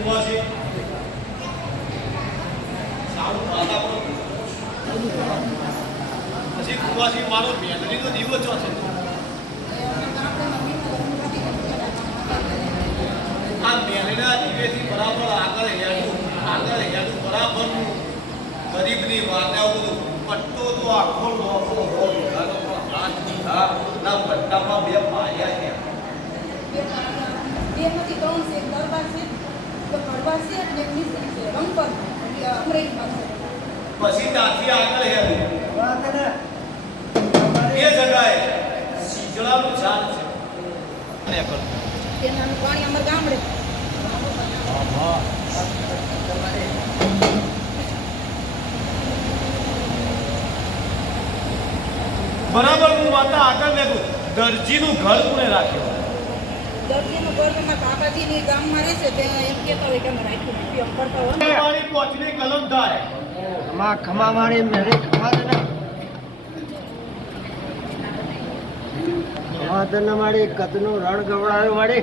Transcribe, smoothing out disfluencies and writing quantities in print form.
કુવા છે સારું વાતાવરણ પછી કુવાસી મારો મેલડીનો દીવો ચો છે આ મેલડા દીવેથી બરાબર આગળ હેડું બરાબરનું ગરીબની વાત આવું બધું પટ્ટો તો આખો લોખો હોય હાથ દીધા ના પટ્ટામાં બે પાયા છે બેમાંથી ત્રણ છે દરબાર છે તો કડવા છે અને મિસ્ત્રી છે રંગપર અમરેલી પાસે પછી ત્યાંથી આગળ હેડું એ જગાએ સીજડાનું ઝાડ છે તેનાનું પાણી અમારા ગામડે બરાબર હું વાતા આગળ લેતું દરજીનું ઘર કોણે રાખ્યું દર્દીનું ઘર તો મારા કાકાજીની ગામમાં રહે છે ત્યાં એમ કહેતા હોય કે અમે રાખ્યું ઉપયોગ કરતા હોય મારી પોચની કલમ થાય ખમા મારી મેરે ખમા મારી કતનું રણ ગવડાવ્યું મારી